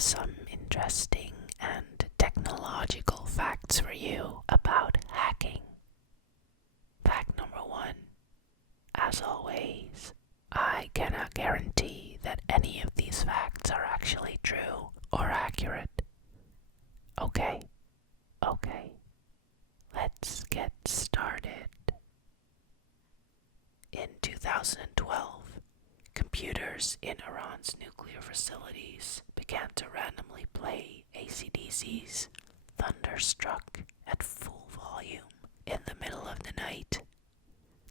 have some interesting and technological facts for you about hacking. Fact number 1. As always, I cannot guarantee that any of these facts are actually true or accurate. Okay, let's get started. In 2012, computers in Iran's nuclear facilities began to randomly play AC/DC's Thunderstruck at full volume in the middle of the night.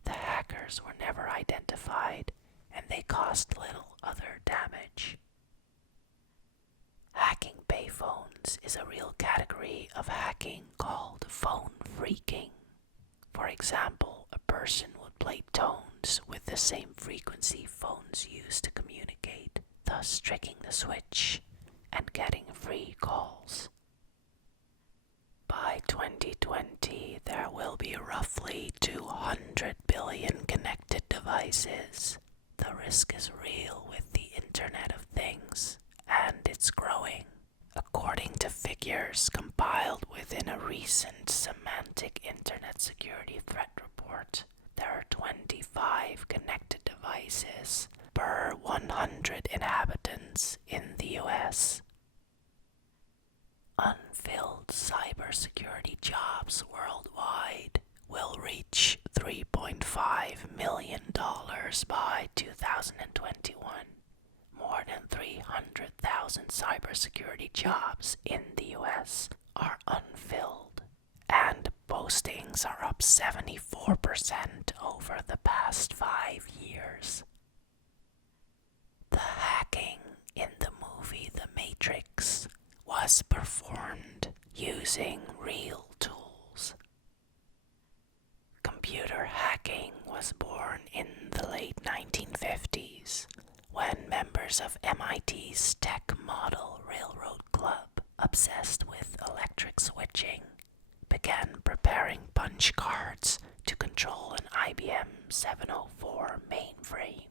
The hackers were never identified, and they caused little other damage. Hacking payphones is a real category of hacking called phone phreaking. For example, a person would play tones with the same frequency phones use to communicate, thus tricking the switch and getting free calls. By 2020, there will be roughly 200 billion connected devices. The risk is real with the Internet of Things, and it's growing. According to figures compiled within a recent Semantic Internet Security Threat Report, there are 25 connected devices per 100 inhabitants in the US. Unfilled cybersecurity jobs worldwide will reach $3.5 million by 2021. More than 300,000 cybersecurity jobs in the US are unfilled, and postings are up 74% over the past 5 years. The hacking in the movie The Matrix was performed using real tools. Computer hacking was born in the late 1950s when members of MIT's Tech Model Railroad Club, obsessed with electric switching, began preparing punch cards to control an IBM 704 mainframe.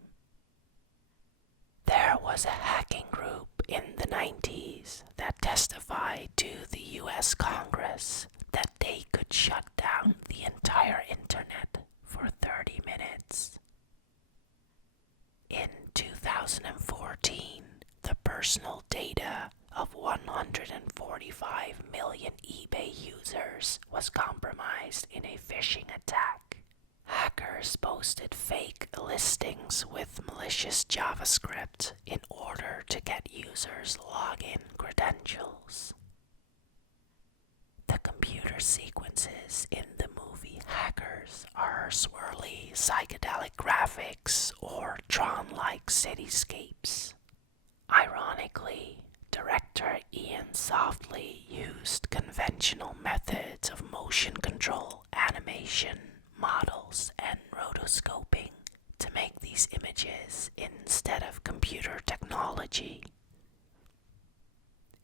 There was a hacking group in the 90s that testified to the US Congress that they could shut down the entire internet for 30 minutes. In 2014, the personal data of 145 million eBay users was compromised in a phishing attack. Hackers posted fake listings with malicious JavaScript in order to get users' login credentials. The computer sequences in the movie Hackers are swirly psychedelic graphics or Tron-like cityscapes. Ironically, director Ian Softly used conventional methods of motion control, animation, models, and rotoscoping to make these images instead of computer technology.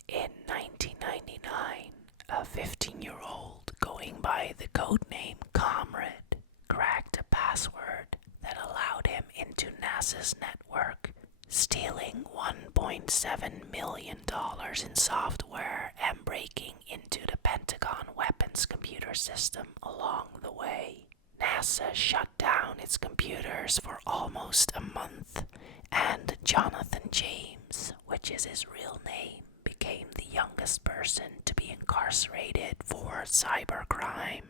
In 1999, a 15-year-old going by the codename Comrade cracked a password that allowed him into NASA's network, stealing $1.7 million in software and breaking into the Pentagon weapons computer system along the way. NASA shut down its computers for almost a month, and Jonathan James, which is his real name, became the youngest person to be incarcerated for cybercrime.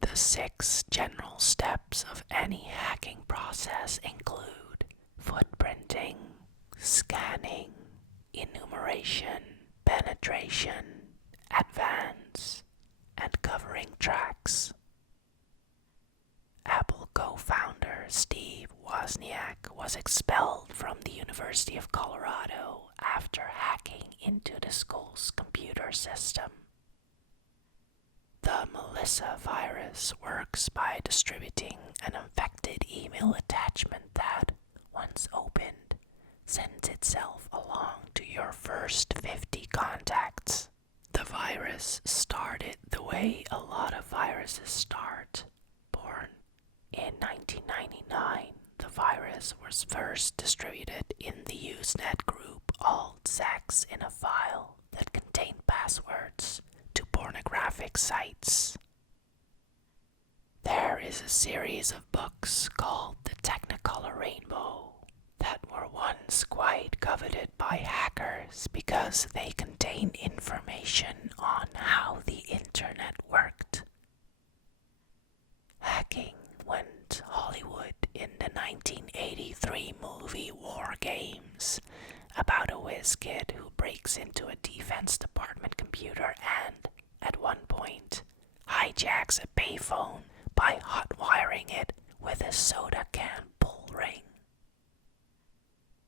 The 6 general steps of any hacking process include footprinting, scanning, enumeration, penetration, advance, and covering tracks. Apple co-founder Steve Wozniak was expelled from the University of Colorado after hacking into the school's computer system. The Melissa virus works by distributing an infected email attachment that, once opened, sends itself along to your first 50 contacts. The virus started the way a lot of viruses start, born. In 1999, the virus was first distributed in the Usenet group alt sex in a file that contained passwords to pornographic sites. There is a series of books called The Technicolor Rainbow that were once quite coveted by hackers because they contain information on how the internet worked. Hacking went Hollywood in the 1983 movie War Games, about a whiz kid who breaks into a Defense Department computer and, at one point, hijacks a payphone by hot-wiring it with a soda can pull ring.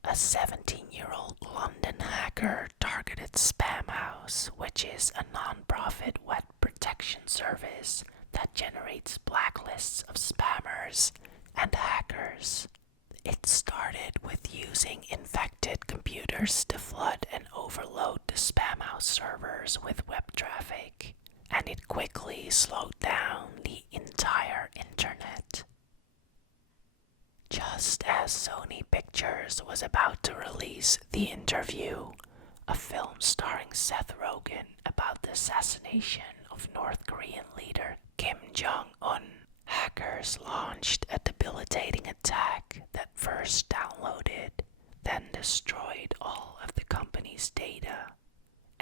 A 17-year-old London hacker targeted Spamhaus, which is a non-profit web protection service that generates blacklists of spammers and hackers. It started with using infected computers to flood and overload the Spamhaus servers with web traffic, and it quickly slowed down the entire internet. Just as Sony Pictures was about to release The Interview, a film starring Seth Rogen about the assassination of North Korean leader Kim Jong-un, hackers launched a debilitating attack that first downloaded, then destroyed all of the company's data.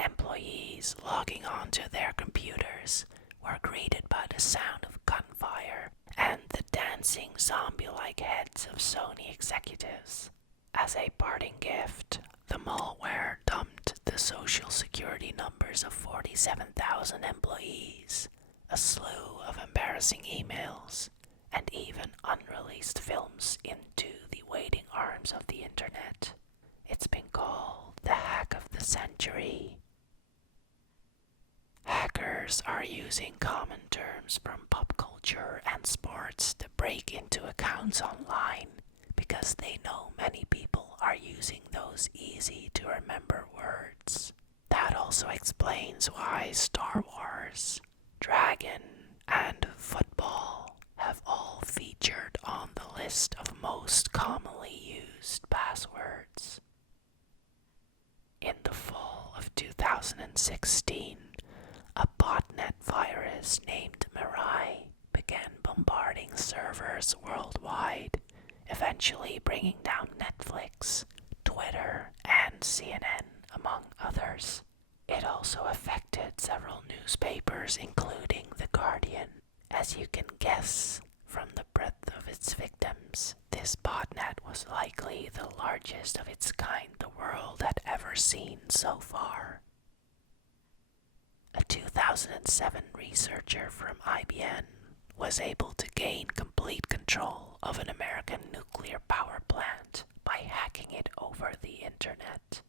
Employees logging onto their computers were greeted by the sound of gunfire and the dancing zombie-like heads of Sony executives. As a parting gift, the malware dumped the social security numbers of 47,000 employees, a slew of embarrassing emails, and even unreleased films into the waiting arms of the internet. It's been called the hack of the century. Hackers are using common terms from pop culture and sports to break into accounts online because they know many people are using those easy to remember words. That also explains why Star Wars, Dragon, and football have all featured on the list of most commonly used passwords. In the fall of 2016, a botnet virus named Mirai began bombarding servers worldwide, eventually bringing down Netflix, Twitter, and CNN, among others. It also affected several newspapers, including The Guardian. As you can guess from the breadth of its victims, this botnet was likely the largest of its kind the world had ever seen so far. A 2007 researcher from IBM was able to gain complete control of an American nuclear power plant by hacking it over the internet.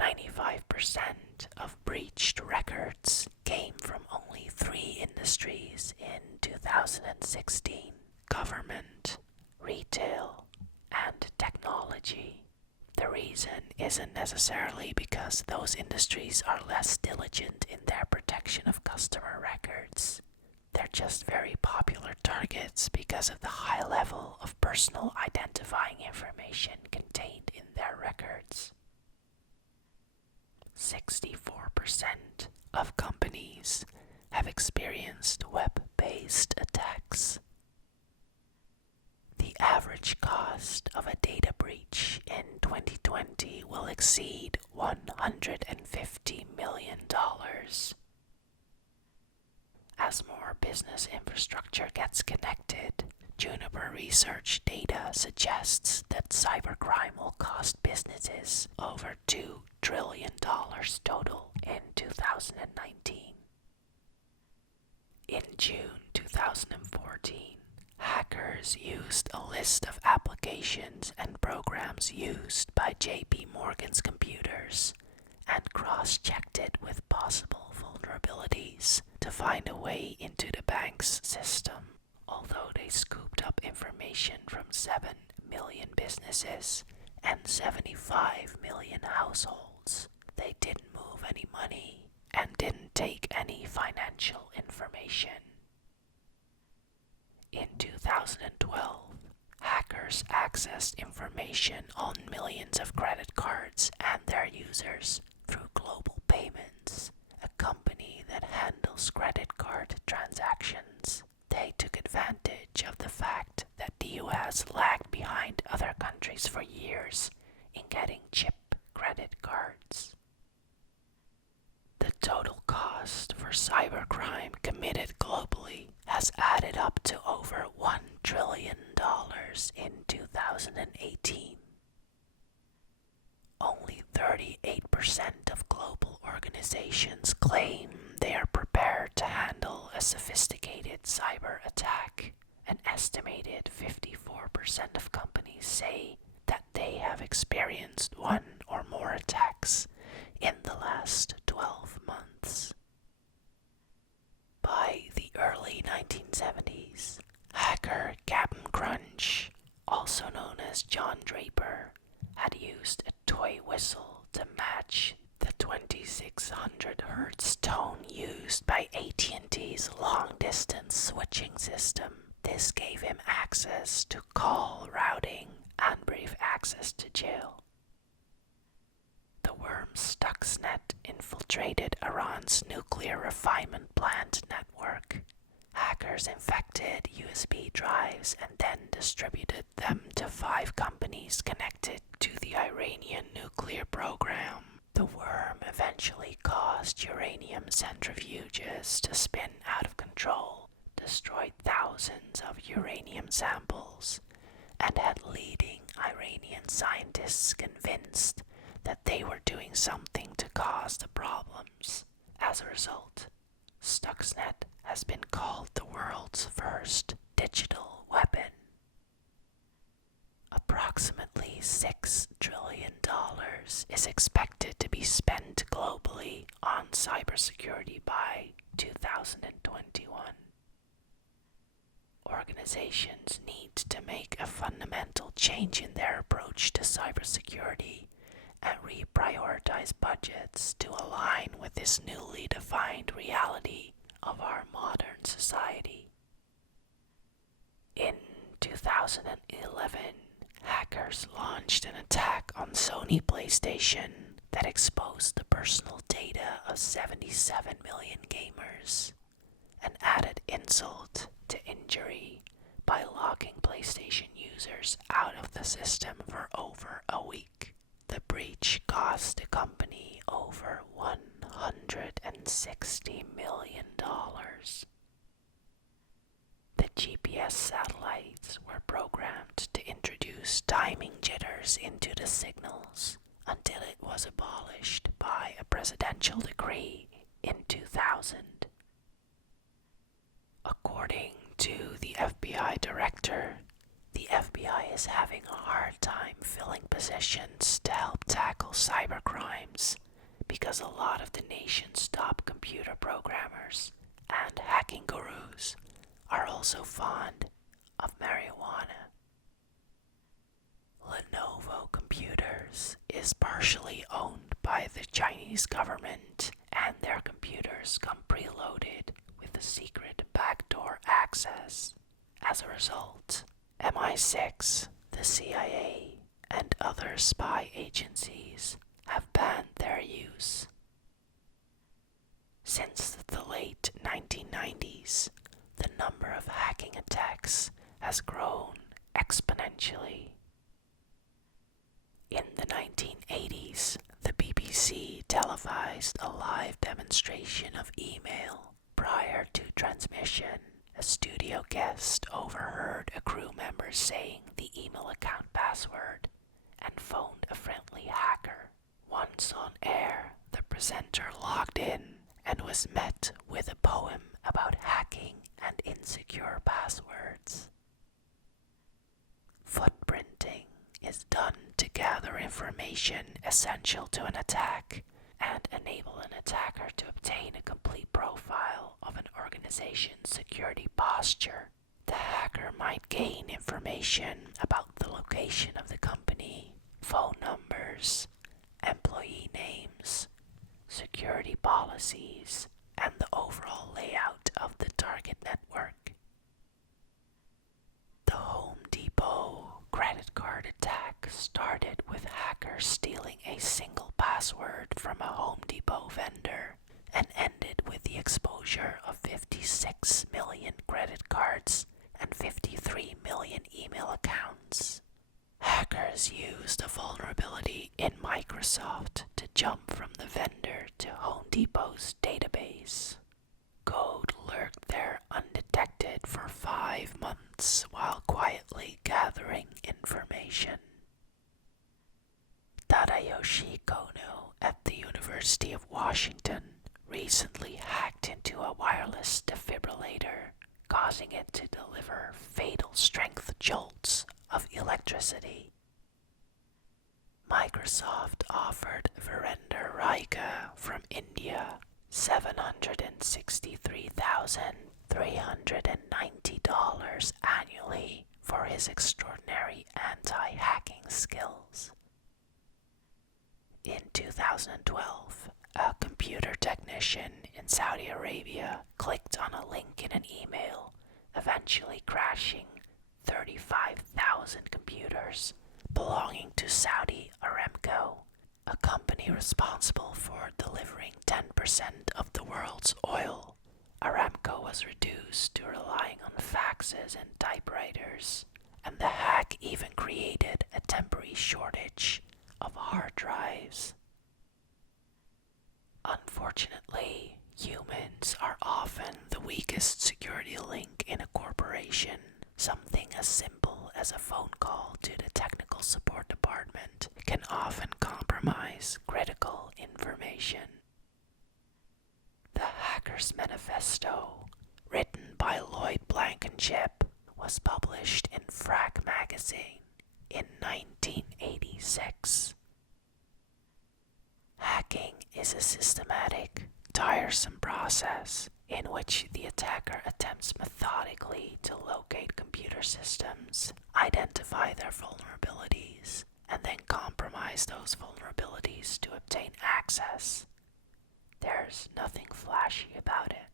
95% of breached records came from only 3 industries in 2016: government, retail, and technology. The reason isn't necessarily because those industries are less diligent in their protection of customer records. They're just very popular targets because of the high level of personal identifying information contained in their records. 64% of companies have experienced web-based attacks. The average cost of a data breach in 2020 will exceed $150 million. As more business infrastructure gets connected, Juniper Research data suggests that cybercrime will cost businesses over $2 trillion total in 2019. In June 2014, hackers used a list of applications and programs used by JP Morgan's computers and cross-checked it with possible vulnerabilities to find a way into the bank's system. Although they scooped up information from 7 million businesses and 75 million households, they didn't move any money and didn't take any financial information. In 2012, hackers accessed information on millions of credit cards and their users through Global Payments, a company that handles credit card transactions. They took advantage of the fact that the US lagged behind other countries for years in getting chip credit cards. The total cost for cybercrime committed globally has added up to over $1 trillion in 2018. Only 38% of global organizations claim they are prepared to handle a sophisticated cyber attack. An estimated 54% of companies say that they have experienced one or more attacks in the last 12 months. By the early 1970s, hacker Captain Crunch, also known as John Draper, had used a toy whistle to match the 2600 Hz tone used by AT&T's long-distance switching system. This gave him access to call routing and brief access to jail. The worm Stuxnet infiltrated Iran's nuclear refinement plant network. Hackers infected USB drives and then distributed them to 5 companies connected to the Iranian nuclear program. The worm eventually caused uranium centrifuges to spin out of control, destroyed thousands of uranium samples, and had leading Iranian scientists convinced that they were doing something to cause the problems. As a result, Stuxnet has been called the world's first digital weapon. Approximately $6 trillion is expected to be spent globally on cybersecurity by 2021. Organizations need to make a fundamental change in their approach to cybersecurity and reprioritize budgets to align with this newly defined reality of our modern society. In 2011, hackers launched an attack on Sony PlayStation that exposed the personal data of 77 million gamers, an added insult to injury by locking PlayStation users out of the system for over a week. The breach cost the company over $160 million. The GPS satellites were programmed to introduce timing jitters into the signals until it was abolished by a presidential decree in 2000. According to the FBI director, the FBI is having a hard time filling positions to help tackle cybercrimes because a lot of the nation's top computer programmers and hacking gurus are also fond of marijuana. Lenovo Computers is partially owned by the Chinese government, and their computers come preloaded with a secret backdoor access. As a result, MI6, the CIA, and other spy agencies have banned their use. Since the late 1990s, the number of hacking attacks has grown exponentially. In the 1980s, the BBC televised a live demonstration of email. Prior to transmission, a studio guest overheard a crew member saying the email account password and phoned a friendly hacker. Once on air, the presenter logged in and was met with a poem about hacking and insecure passwords. Footprinting is done to gather information essential to an attack and enable an attacker to obtain a complete profile of an organization's security posture. The hacker might gain information about the location of the company, phone numbers, employee names, security policies, and the overall layout of the target network. The Home Depot credit card single password from a Home Depot vendor and ended with the exposure of 56 million credit cards and 53 million email accounts. Hackers used a vulnerability in Microsoft to jump from the vendor to Home Depot's database. Code lurked there undetected for 5 months while quietly gathering information. Tadayoshi Kono at the University of Washington recently hacked into a wireless defibrillator, causing it to deliver fatal strength jolts of electricity. Microsoft offered Virender Raika from India $763,390 annually for his extraordinary anti-hacking skills. In 2012, a computer technician in Saudi Arabia clicked on a link in an email, eventually crashing 35,000 computers belonging to Saudi Aramco, a company responsible for delivering 10% of the world's oil. Aramco was reduced to relying on faxes and typewriters, and the hack even created a temporary shortage of hard drives. Unfortunately, humans are often the weakest security link in a corporation. Something as simple as a phone call to the technical support department can often compromise critical information. The Hacker's Manifesto, written by Lloyd Blankenship, was published in Frack magazine in 1986. Hacking is a systematic, tiresome process in which the attacker attempts methodically to locate computer systems, identify their vulnerabilities, and then compromise those vulnerabilities to obtain access. There's nothing flashy about it.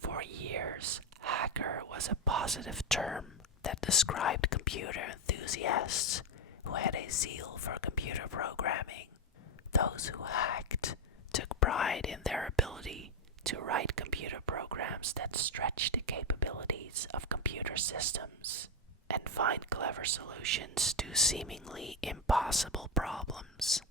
For years, hacker was a positive term that described computer enthusiasts who had a zeal for computer programming. Those who hacked took pride in their ability to write computer programs that stretch the capabilities of computer systems and find clever solutions to seemingly impossible problems.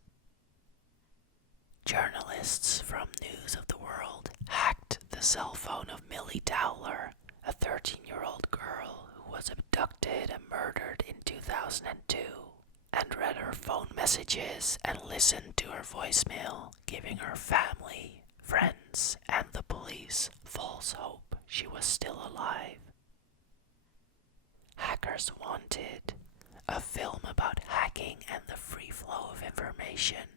Journalists from News of the World hacked the cell phone of Millie Dowler, a 13-year-old girl who was abducted and murdered in 2002, and read her phone messages and listened to her voicemail, giving her family, friends, and the police false hope she was still alive. Hackers Wanted, a film about hacking and the free flow of information,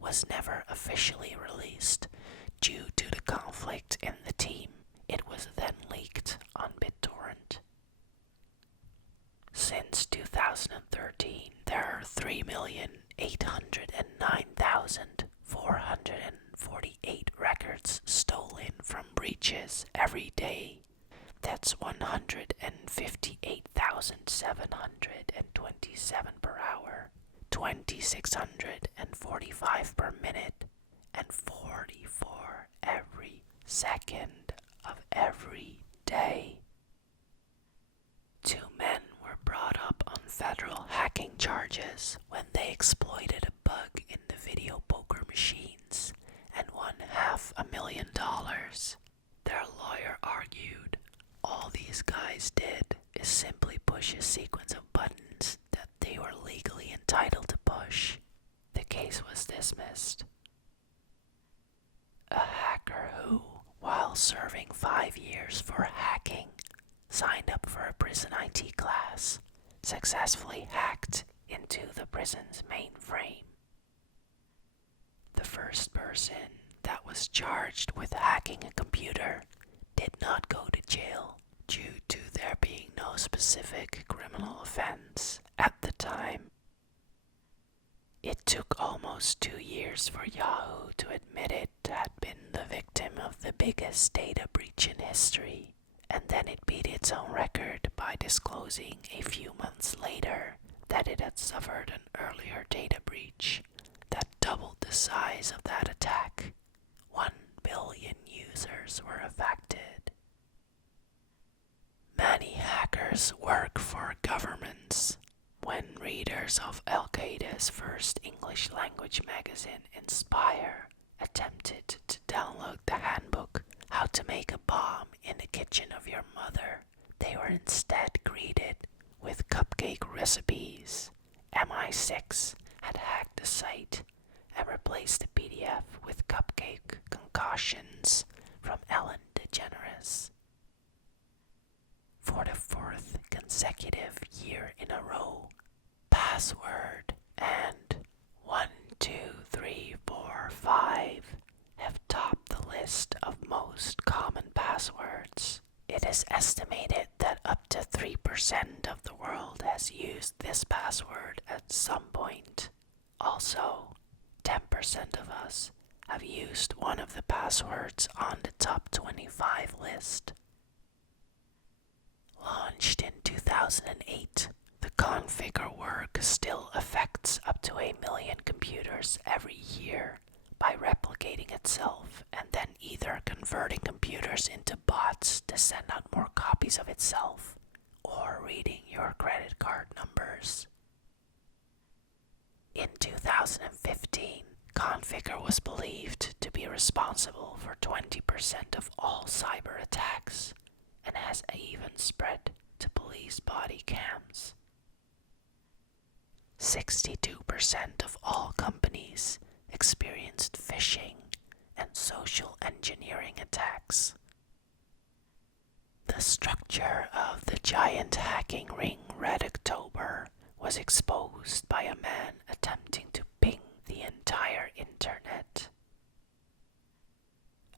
was never officially released due to the conflict in the team. It was then leaked on BitTorrent. Since 2013, there are 3,809,448 records stolen from breaches every day. That's 158,727 per hour, 2,645 per minute, and 44 every second of every day. 2 men were brought up on federal hacking charges when they exploited a bug in the video poker machines and won $500,000. Their lawyer argued all these guys did is simply push a sequence of buttons that they were legally entitled to push. The case was dismissed. A hacker who, while serving 5 years for hacking, signed up for a prison IT class, successfully hacked into the prison's mainframe. The first person that was charged with hacking a computer did not go to jail due to there being no specific criminal offense at the time. It took almost 2 years for Yahoo to admit it had been the victim of the biggest data breach in history, and then it beat its own record by disclosing a few months later that it had suffered an earlier data breach that doubled the size of that attack. 1 billion users were affected. Many hackers work for governments. When readers of Al-Qaeda's first English language magazine, Inspire, attempted to download the handbook How to Make a Bomb in the Kitchen of Your Mother, they were instead greeted with cupcake recipes. MI6 had hacked the site and replaced the PDF with cupcake concoctions from Ellen DeGeneres. For the 4th consecutive year in a row, password and 12345 have topped the list of most common passwords. It is estimated that up to 3% of the world has used this password at some point. Also, 10% of us have used one of the passwords on the top 25 list. Launched in 2008, the Coverr work still affects up to 1 million computers every year by replicating itself and then either converting computers into bots to send out more copies of itself or reading your credit card numbers. In 2015, Coverr was believed to be responsible for 20% of all cyber attacks and has even spread to police body cams. 62% of all companies experienced phishing and social engineering attacks. The structure of the giant hacking ring Red October was exposed by a man attempting to ping the entire internet.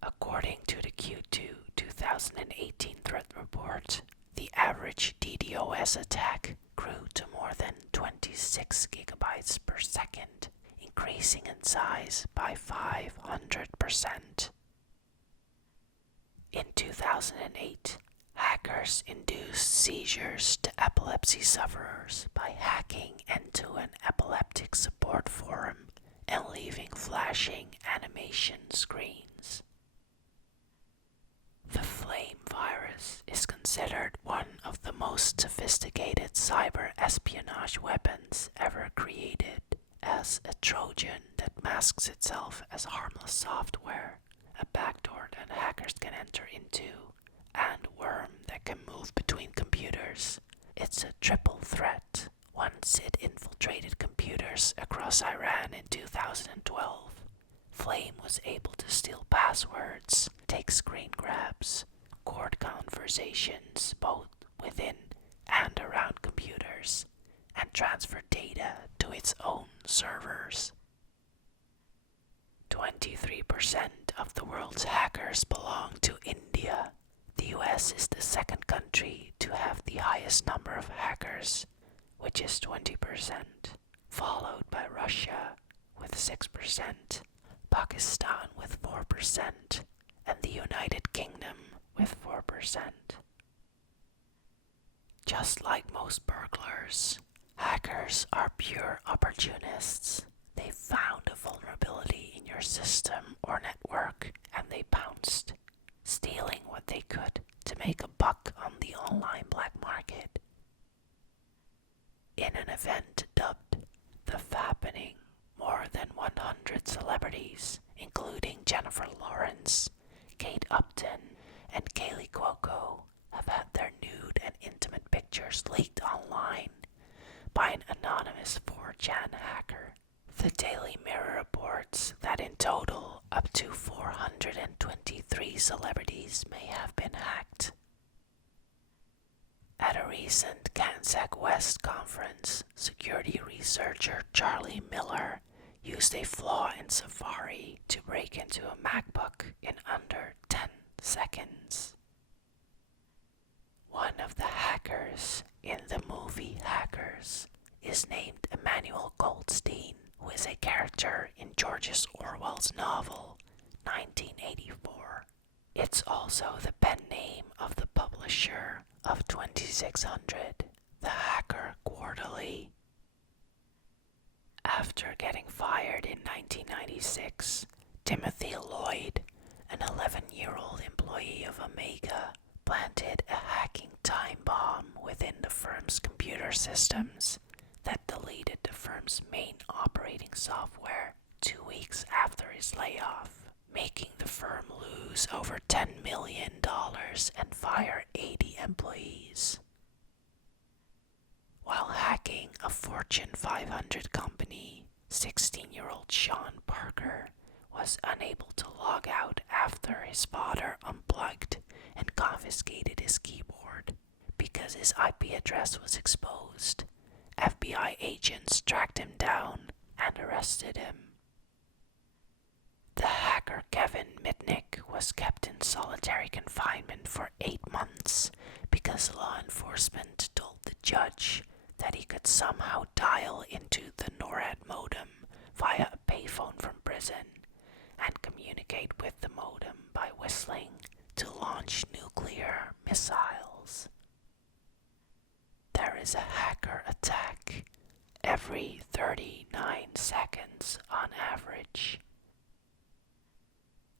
According to the Q2 2018 threat report, the average DDoS attack grew to more than 26 gigabytes per second, increasing in size by 500%. In 2008, hackers induced seizures to epilepsy sufferers by hacking into an epileptic support forum and leaving flashing animation screens. The Flame virus is considered one of the most sophisticated cyber espionage weapons ever created, as a Trojan that masks itself as harmless software, a backdoor that hackers can enter into, and worm that can move between computers. It's a triple threat. Once it infiltrated computers across Iran in 2012. Flame was able to steal passwords, take screen grabs, record conversations both within and around computers, and transfer data to its own servers. 23% of the world's hackers belong to India. The US is the second country to have the highest number of hackers, which is 20%, followed by Russia with 6%. Pakistan with 4%, and the United Kingdom with 4%. Just like most burglars, hackers are pure opportunists. They found a vulnerability in your system or network and they pounced, stealing what they could to make a buck on the online black market. In an event dubbed The Fappening, more than 100 celebrities, including Jennifer Lawrence, Kate Upton, and Kaylee Cuoco, have had their nude and intimate pictures leaked online by an anonymous 4chan hacker. The Daily Mirror reports that in total, up to 423 celebrities may have been hacked. At a recent CanSec West conference, security researcher Charlie Miller used a flaw in Safari to break into a MacBook in under 10 seconds. One of the hackers in the movie Hackers is named Emmanuel Goldstein, who is a character in George Orwell's novel 1984. It's also the pen name of the publisher of 2600, the Hacker Quarterly. After getting fired in 1996, Timothy Lloyd, an 11-year-old employee of Omega, planted a hacking time bomb within the firm's computer systems that deleted the firm's main operating software 2 weeks after his layoff, making the firm lose over $10 million and fire 80 employees. While hacking a Fortune 500 company, 16-year-old Sean Parker was unable to log out after his father unplugged and confiscated his keyboard. Because his IP address was exposed, FBI agents tracked him down and arrested him. The hacker Kevin Mitnick was kept in solitary confinement for 8 months because law enforcement told the judge that he could somehow dial into the NORAD modem via a payphone from prison and communicate with the modem by whistling to launch nuclear missiles. There is a hacker attack every 39 seconds on average.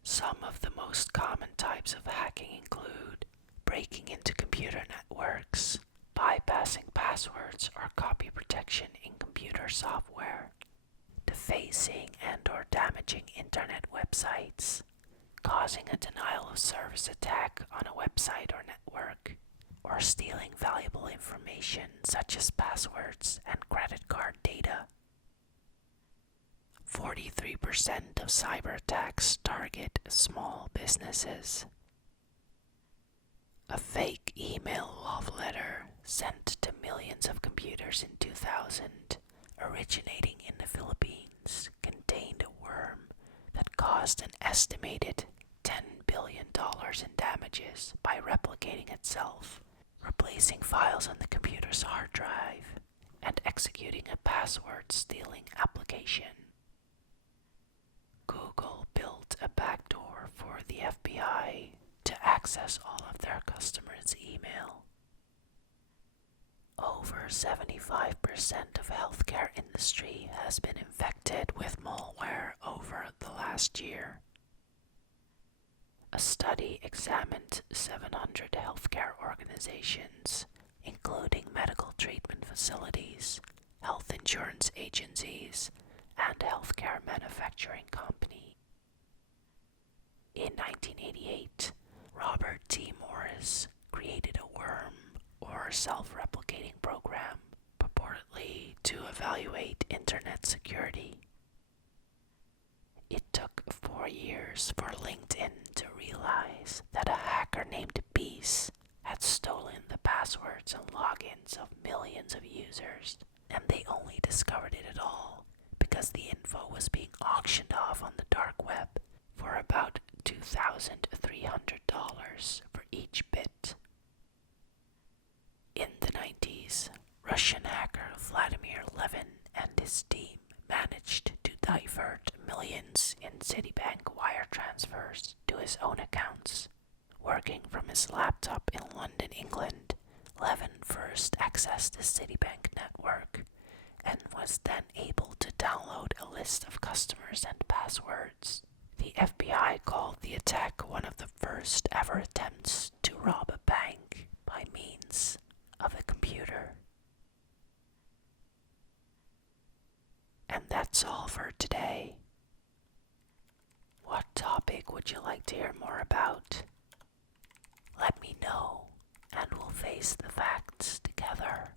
Some of the most common types of hacking include breaking into computer networks, bypassing passwords or copy protection in computer software, defacing and or damaging internet websites, causing a denial of service attack on a website or network, or stealing valuable information such as passwords and credit card data. 43% of cyber attacks target small businesses. A fake email love letter sent to millions of computers in 2000, originating in the Philippines, contained a worm that caused an estimated $10 billion in damages by replicating itself, replacing files on the computer's hard drive, and executing a password-stealing application. Google built a backdoor for the FBI to access all of their customers' email. Over 75% of healthcare industry has been infected with malware over the last year. A study examined 700 healthcare organizations, including medical treatment facilities, health insurance agencies, and healthcare manufacturing company. In 1988, Robert T. Morris created a worm or self-replicating program purportedly to evaluate internet security. It took 4 years for LinkedIn to realize that a hacker named Peace had stolen the passwords and logins of millions of users, and they only discovered it at all because the info was being auctioned off on the dark web for about $2,300 for each bit. In the 90s, Russian hacker Vladimir Levin and his team managed to divert millions in Citibank wire transfers to his own accounts. Working from his laptop in London, England, Levin first accessed the Citibank network and was then able to download a list of customers and passwords. The FBI called the attack one of the first ever attempts to rob a bank by means of a computer. And that's all for today. What topic would you like to hear more about? Let me know, and we'll face the facts together.